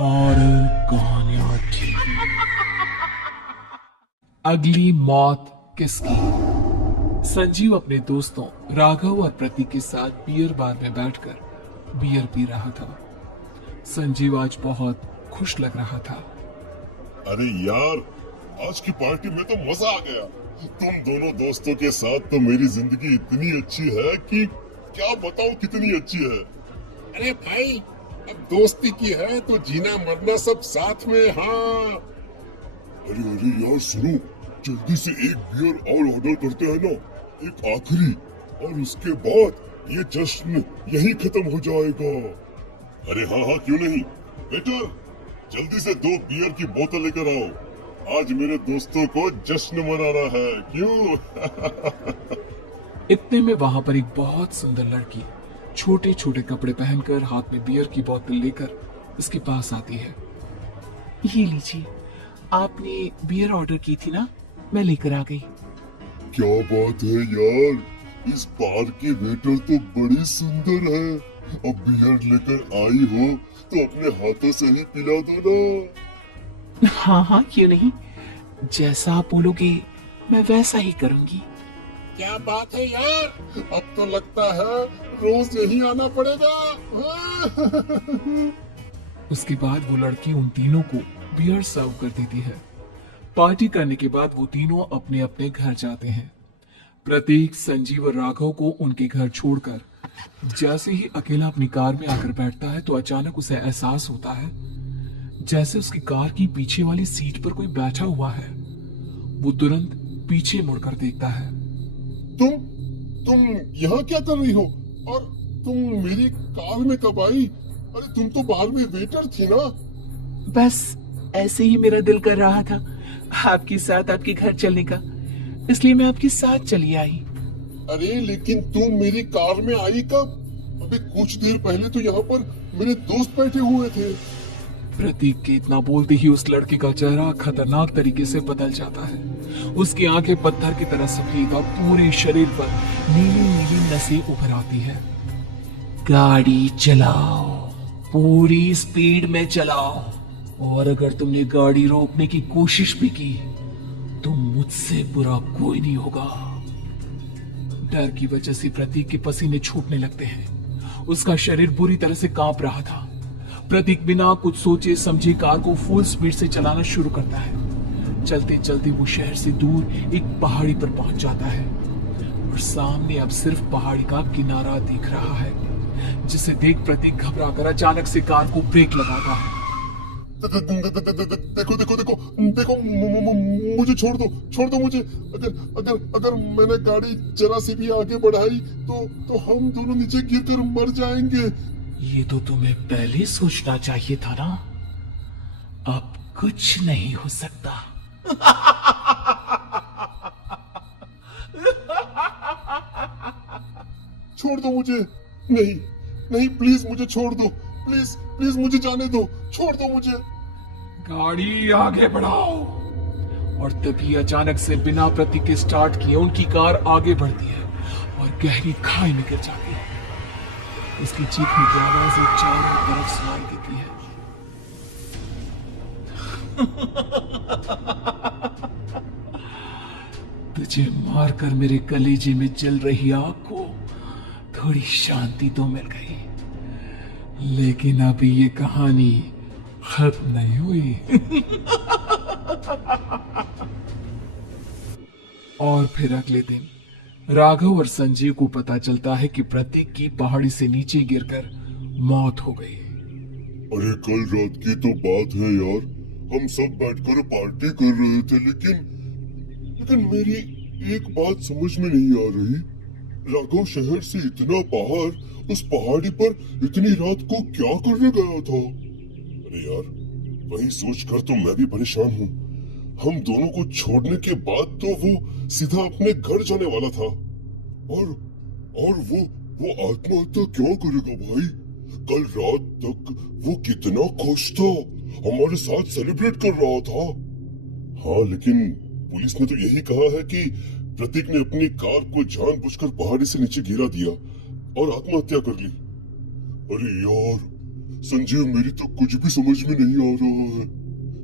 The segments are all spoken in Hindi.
हॉरर कहानियां थी। अगली मौत किसकी? संजीव अपने दोस्तों राघव और प्रतीक के साथ बियर बार में बैठकर बियर पी रहा था। संजीव आज बहुत खुश लग रहा था। अरे यार, आज की पार्टी में तो मजा आ गया। तुम दोनों दोस्तों के साथ तो मेरी जिंदगी इतनी अच्छी है कि क्या बताऊं कितनी अच्छी है। अरे भाई, अब दोस्ती की है तो जीना मरना सब साथ में। हाँ, अरे अरे यार सुनो, जल्दी से एक बियर और ऑर्डर करते हैं ना, एक आखिरी, और उसके बाद ये जश्न यही खत्म हो जाएगा। अरे हाँ हाँ, क्यों नहीं। वेटर, जल्दी से 2 बियर की बोतल लेकर आओ। आज मेरे दोस्तों को जश्न मनाना है, क्यों? इतने में वहां पर एक बहुत सुंदर लड़की छोटे छोटे कपड़े पहनकर हाथ में बियर की बोतल लेकर उसके पास आती है। ये लीजिए, आपने बियर ऑर्डर की थी ना, मैं लेकर आ गई। क्या बात है यार, इस बार की वेटर तो बड़ी सुंदर है। अब बियर लेकर आई हो तो अपने हाथों से ही पिला दो ना। हाँ हाँ, क्यों नहीं, जैसा आप बोलोगे मैं वैसा ही करूंगी। क्या बात है यार, अब तो लगता है रोज यही आना पड़ेगा। उसके बाद वो लड़की उन तीनों को बियर सर्व कर देती है। पार्टी करने के बाद वो तीनों अपने अपने घर जाते हैं। प्रतीक, संजीव और राघव को उनके घर छोड़कर जैसे ही अकेला अपनी कार में आकर बैठता है तो अचानक उसे एहसास होता है जैसे उसकी कार की पीछे वाली सीट पर कोई बैठा हुआ है। वो तुरंत पीछे मुड़कर देखता है। तुम यहाँ क्या कर रही हो? और तुम मेरी कार में कब आई? अरे तुम तो बाहर में वेटर थी ना। बस ऐसे ही मेरा दिल कर रहा था आपके साथ आपके घर चलने का, इसलिए मैं आपके साथ चली आई। अरे लेकिन तुम मेरी कार में आई कब? अबे कुछ देर पहले तो यहाँ पर मेरे दोस्त बैठे हुए थे। प्रतीक के इतना बोलते ही उस लड़के का चेहरा खतरनाक तरीके से बदल जाता है। उसकी आंखें पत्थर की तरह सफेद और पूरे शरीर पर नीली नीली नसें उभर आती है। गाड़ी चलाओ, पूरी स्पीड में चलाओ, और अगर तुमने गाड़ी रोकने की कोशिश भी की तो मुझसे बुरा कोई नहीं होगा। डर की वजह से प्रतीक के पसीने छूटने लगते हैं। उसका शरीर बुरी तरह से कांप रहा था। प्रतीक बिना कुछ सोचे समझे कार को फुल स्पीड से चलाना शुरू करता है। चलते चलते वो शहर से दूर एक पहाड़ी पर पहुंच जाता है और सामने अब सिर्फ पहाड़ी का किनारा दिख रहा है, जिसे देख प्रतीक घबराकर अचानक से कार को ब्रेक लगाता है। देखो देखो देखो देखो, मुझे छोड़ दो मुझे। अगर अगर अगर मैंने गाड़ी जरा सी भी आगे बढ़ाई तो हम दोनों नीचे गिरकर मर जाएंगे। ये तो तुम्हें पहले सोचना चाहिए था ना। अब कुछ नहीं हो सकता। छोड़ दो मुझे। नहीं नहीं, प्लीज मुझे छोड़ दो। प्लीज प्लीज मुझे जाने दो, छोड़ दो मुझे। गाड़ी आगे बढ़ाओ। और तभी अचानक से बिना प्रतीक के स्टार्ट किए उनकी कार आगे बढ़ती है और गहरी खाई में गिर जाती है। उसकी चीखने की आवाज वो चारों तरफ सुनाई देती है। तुझे मारकर मेरे कलेजे में जल रही आग को थोड़ी शांति तो मिल गई, लेकिन अभी ये कहानी खत्म नहीं हुई। और फिर अगले दिन राघव और संजीव को पता चलता है कि प्रतीक की पहाड़ी से नीचे गिरकर मौत हो गई। अरे कल रात की तो बात है यार, हम सब बैठकर पार्टी कर रहे थे, लेकिन मेरी एक बात समझ में नहीं आ रही। राघव शहर से इतना बाहर उस पहाड़ी पर इतनी रात को क्या करने गया था? अरे यार, वही सोचकर तो मैं भी परेशान हूँ। हम दोनों को छोड़ने के बाद तो वो सीधा अपने घर जाने वाला था, और वो आत्महत्या क्यों करेगा भाई? कल रात तक वो कितना खुश था, हमारे साथ सेलिब्रेट कर रहा था। हाँ, लेकिन पुलिस ने तो यही कहा है कि प्रतीक ने अपनी कार को जानबूझकर पहाड़ी से नीचे गिरा दिया और आत्महत्या कर ली। अरे यार, संजीव मेरी तो कुछ भी समझ में नहीं आ रहा है।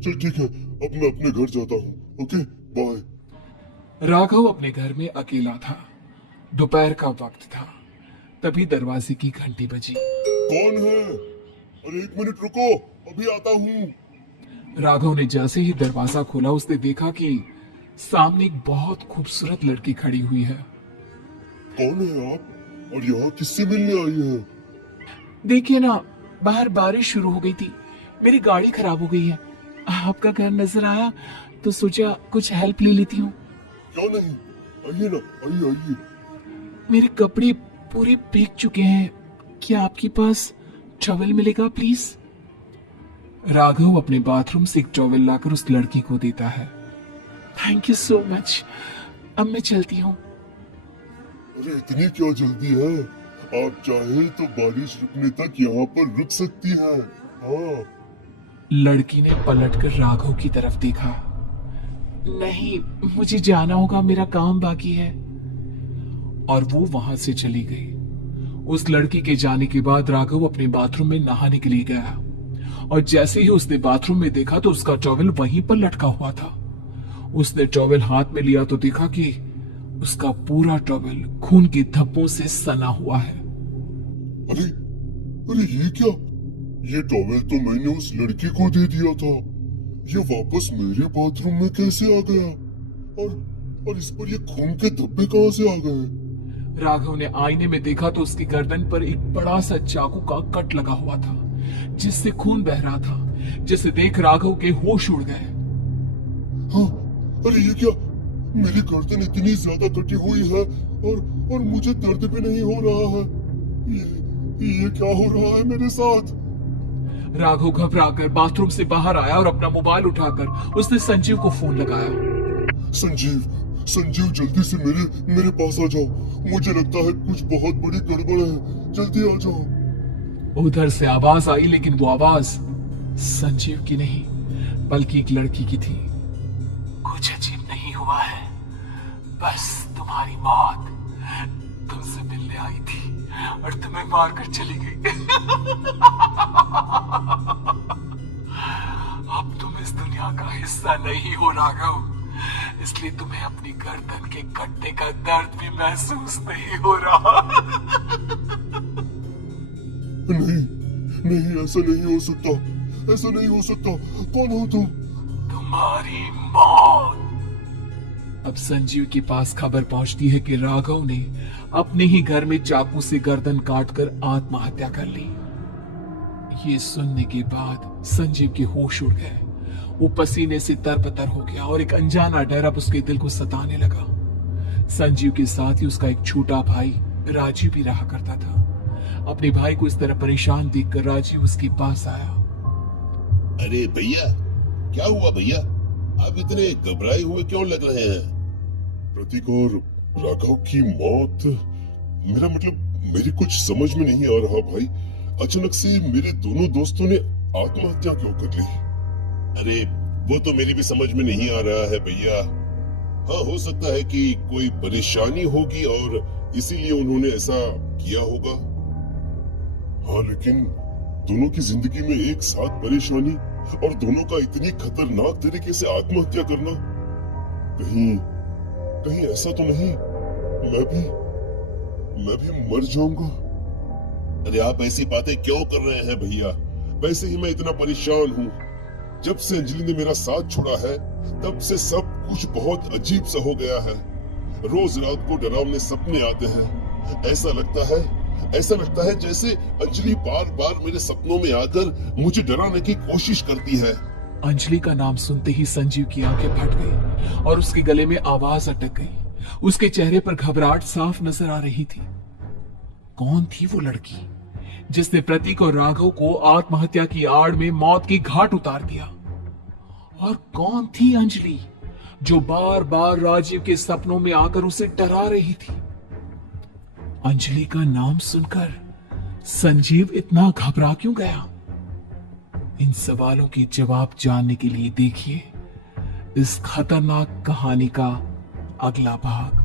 चल ठीक है, अब मैं अपने घर जाता हूँ। Okay bye. राघव अपने घर में अकेला था। दोपहर का वक्त था। तभी दरवाजे की घंटी बजी। कौन है? अरे एक मिनट रुको, अभी आता हूँ। राघव ने जैसे ही दरवाजा खोला उसने देखा कि सामने एक बहुत खूबसूरत लड़की खड़ी हुई है। कौन है आप और यहाँ किससे मिलने आई हैं? देखिए ना, बाहर बारिश शुरू हो गई थी, मेरी गाड़ी खराब हो गई है। आपका घर नजर आया तो सोचा कुछ हेल्प ले लेती हूँ। क्यों नहीं, आइए ना, आइए आइए। मेरे कपड़े पूरे भीग चुके हैं, क्या आपके पास टॉवल मिलेगा प्लीज? राघव अपने बाथरूम से एक टॉवल लाकर उस लड़की को देता है। थैंक यू सो मच, अब मैं चलती हूँ। अरे इतनी क्या जल्दी है? आप चाहे तो बारिश रुकने तक यहाँ पर रुक सकती है। हाँ। लड़की ने पलटकर राघव की तरफ देखा। नहीं, मुझे जाना होगा, मेरा काम बाकी है। और वो वहां से चली गई। उस लड़की के जाने के बाद राघव अपने बाथरूम में नहाने के लिए गया और जैसे ही उसने बाथरूम में देखा तो उसका टॉवल वहीं पर लटका हुआ था। उसने टॉवल हाथ में लिया तो देखा कि उसका पूरा टॉवल खून के धब्बों से सना हुआ है। अरे अरे ये क्या? ये टॉवेल तो मैंने उस लड़की को दे दिया था। ये वापस मेरे बाथरूम में कैसे आ गया? और इस पर ये खून के धब्बे कहां से आ गए? राघव ने आईने में देखा तो उसकी गर्दन पर एक बड़ा सा चाकू का कट लगा हुआ था जिससे खून बह रहा था, जिसे देख राघव के होश उड़ गए। हाँ, अरे ये क्या? मेरी गर्दन इतनी ज्यादा कटी हुई है और मुझे दर्द भी नहीं हो रहा है। ये क्या हो रहा है मेरे साथ? राघव घबराकर बाथरूम से बाहर आया और अपना मोबाइल उठाकर उसने संजीव को फोन लगाया। संजीव जल्दी से मेरे पास आ जाओ। मुझे लगता है कुछ बहुत बड़ी गड़बड़ है, जल्दी आ जाओ। उधर से आवाज आई, लेकिन वो आवाज संजीव की नहीं बल्कि एक लड़की की थी। कुछ अजीब नहीं हुआ है, बस तुम्हारी मौत तुमसे मिलने आई थी और तुम्हें मारकर चली गई। अब तुम इस दुनिया का हिस्सा नहीं हो राघव, इसलिए तुम्हें अपनी गर्दन के कटने का दर्द भी महसूस नहीं हो रहा। नहीं, ऐसा नहीं हो सकता, ऐसा नहीं हो सकता। कौन हो तुम? तुम्हारी मौत। अब संजीव के पास खबर पहुंचती है कि राघव ने अपने ही घर में चाकू से गर्दन काटकर आत्महत्या कर ली। ये सुनने के बाद संजीव के होश उड़ गए। वो पसीने से तरबतर हो गया और एक अनजाना डर अब उसके दिल को सताने लगा। संजीव के साथ ही उसका एक छोटा भाई राजीव भी रहा करता था। अपने भाई को इस तरह परेशान देखकर राजीव उसके पास आया। अरे भैया, क्या हुआ भैया? आप इतने घबराए हुए क्यों लग रहे हैं? प्रतीक और राघव की मौत, मेरा मतलब मेरी कुछ समझ में नहीं आ रहा भाई। अचानक से मेरे दोनों दोस्तों ने आत्महत्या क्यों कर ली? अरे वो तो मेरी भी समझ में नहीं आ रहा है भैया। हाँ, हो सकता है कि कोई परेशानी होगी और इसीलिए उन्होंने ऐसा किया होगा। हाँ, लेकिन दोनों की जिंदगी में एक साथ परेशानी और दोनों का इतनी खतरनाक तरीके से आत्महत्या करना, कहीं ऐसा तो नहीं मैं भी मर जाऊंगा? अरे आप ऐसी बातें क्यों कर रहे हैं भैया? वैसे ही मैं इतना परेशान हूँ। जब से अंजलि ने मेरा साथ छोड़ा है तब से सब कुछ बहुत अजीब सा हो गया है। रोज रात को डरावने सपने आते हैं। ऐसा लगता है जैसे अंजलि बार बार मेरे सपनों में आकर मुझे डराने की कोशिश करती है। अंजलि का नाम सुनते ही संजीव की आंखें फट गई और उसके गले में आवाज अटक गई। उसके चेहरे पर घबराहट साफ नजर आ रही थी। कौन थी वो लड़की जिसने प्रतीक और राघव को आत्महत्या की आड़ में मौत की घाट उतार दिया? और कौन थी अंजलि जो बार बार राजीव के सपनों में आकर उसे डरा रही थी? अंजलि का नाम सुनकर संजीव इतना घबरा क्यों गया? इन सवालों के जवाब जानने के लिए देखिए इस खतरनाक कहानी का अगला भाग।